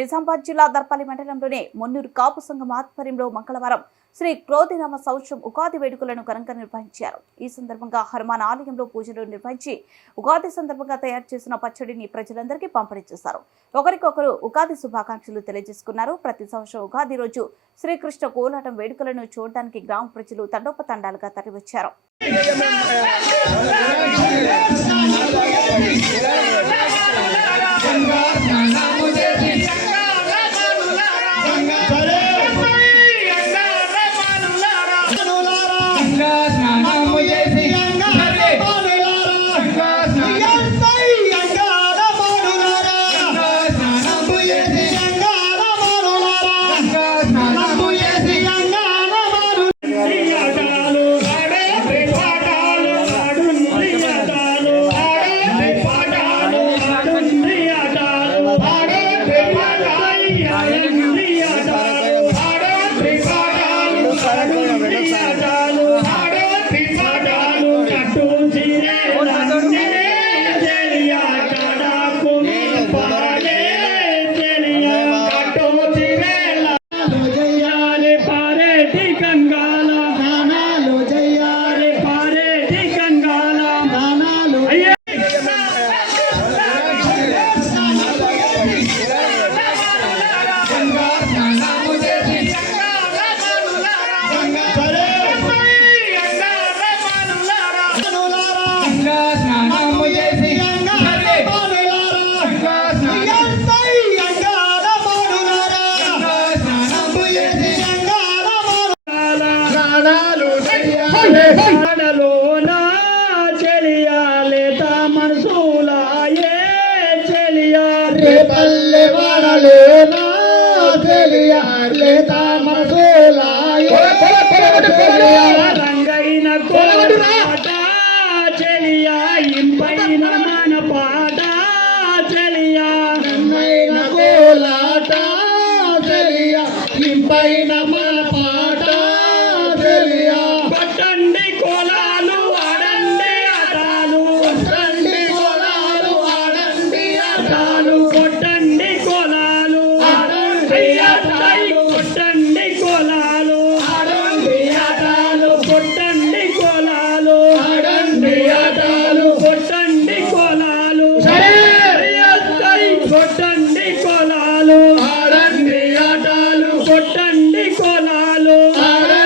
నిజామాబాద్ జిల్లా దర్పల్లి మండలంలోని మున్నూరు కాపు సంఘం ఆధ్వర్యంలో మంగళవారం శ్రీ క్రోధినామ సంవత్సరం ఉగాది వేడుకలను ఘనంగా నిర్వహించారు. ఈ సందర్భంగా హనుమాన్ ఆలయంలో పూజలు నిర్వహించి ఉగాది సందర్భంగా తయారు చేసిన పచ్చడిని ప్రజలందరికీ పంపిణీ చేశారు. ఒకరికొకరు ఉగాది శుభాకాంక్షలు తెలియజేసుకున్నారు. ప్రతి సంవత్సరం ఉగాది రోజు శ్రీకృష్ణ కోలాటం వేడుకలను చూడడానికి గ్రామ ప్రజలు తండోపతండాలుగా తరలివచ్చారు. పల్లె వాడలేనా చెలియా లేతా మనసులాయే రంగైన కోట చెలియా ఇంపైన మన పాట